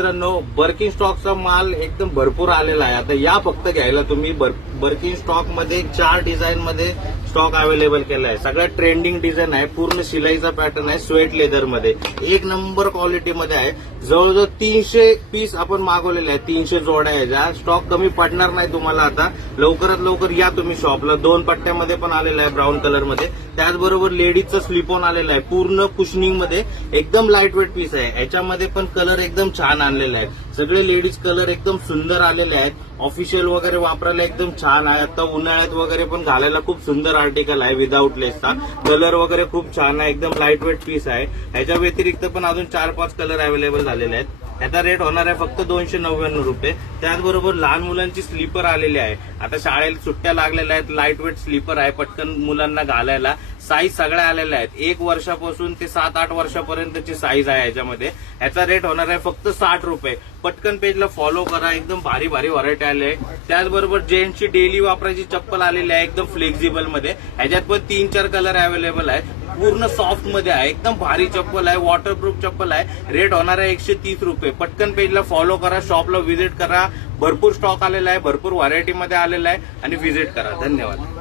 मित्रांनो, बर्किन स्टॉकचा माल एकदम भरपूर आलेला आहे. आता या फक्त घ्यायला तुम्ही. बर्किन स्टॉक मध्ये 4 डिझाईन मध्ये स्टॉक अवेलेबल केला आहे. सगळ्यात ट्रेंडिंग डिझाईन आहे. पूर्ण शिलाईचा पॅटर्न आहे. स्वेट लेदर मध्ये एक नंबर क्वालिटी मध्ये आहे. जवळजवळ 300 पीस आपण मागवलेले आहेत. 300 जोड्या आहे. ज्या स्टॉक कमी पडणार नाही तुम्हाला. आता लवकरात लवकर या तुम्ही शॉपला. 2 पट्ट्यामध्ये पण आलेला आहे, ब्राऊन कलर मध्ये. त्याचबरोबर लेडीजचं स्लिप ऑन आलेलं आहे, पूर्ण कुशनिंग मध्ये. एकदम लाईट वेट पीस आहे. याच्यामध्ये पण कलर एकदम छान आणलेले आहेत. सगळे लेडीज कलर एकदम सुंदर आलेले आहेत. ऑफिशियल वगैरे वापरायला एकदम छान आहे. आता उन्हाळ्यात वगैरे पण घालायला खूप सुंदर आर्टिकल आहे. विदाऊट लेसचा कलर वगैरे खूप छान आहे. एकदम लाईट वेट पीस आहे. ह्याच्या व्यतिरिक्त पण अजून 4-5 कलर अवेलेबल झालेले आहेत. याचा रेट होणार आहे फक्त 299 रुपये. त्याचबरोबर लहान मुलांची स्लीपर आलेली आहे. आता शाळेला सुट्ट्या लागलेल्या आहेत. लाईट वेट स्लीपर आहे, पटकन मुलांना घालायला. साईज सगळ्या आलेल्या आहेत. 1 वर्षापासून ते 7-8 वर्षापर्यंतची साईज आहे याच्यामध्ये. याचा रेट होणार आहे फक्त 60 रुपये. पटकन पेजला फॉलो करा. एकदम भारी भारी व्हरायटी आले आहे. त्याचबरोबर जेंट्सची डेली वापरायची चप्पल आलेली आहे, एकदम फ्लेक्झिबल मध्ये. ह्याच्यात पण 3-4 कलर अवेलेबल आहेत. पूर्ण सॉफ्ट मध्ये आहे. एकदम भारी चप्पल आहे. वॉटरप्रूफ चप्पल आहे. रेट होणार आहे 130 रुपये. पटकन पेजला फॉलो करा, शॉपला व्हिजिट करा. भरपूर स्टॉक आलेला आहे, भरपूर व्हरायटी मध्ये आलेला आहे आणि व्हिजिट करा. धन्यवाद.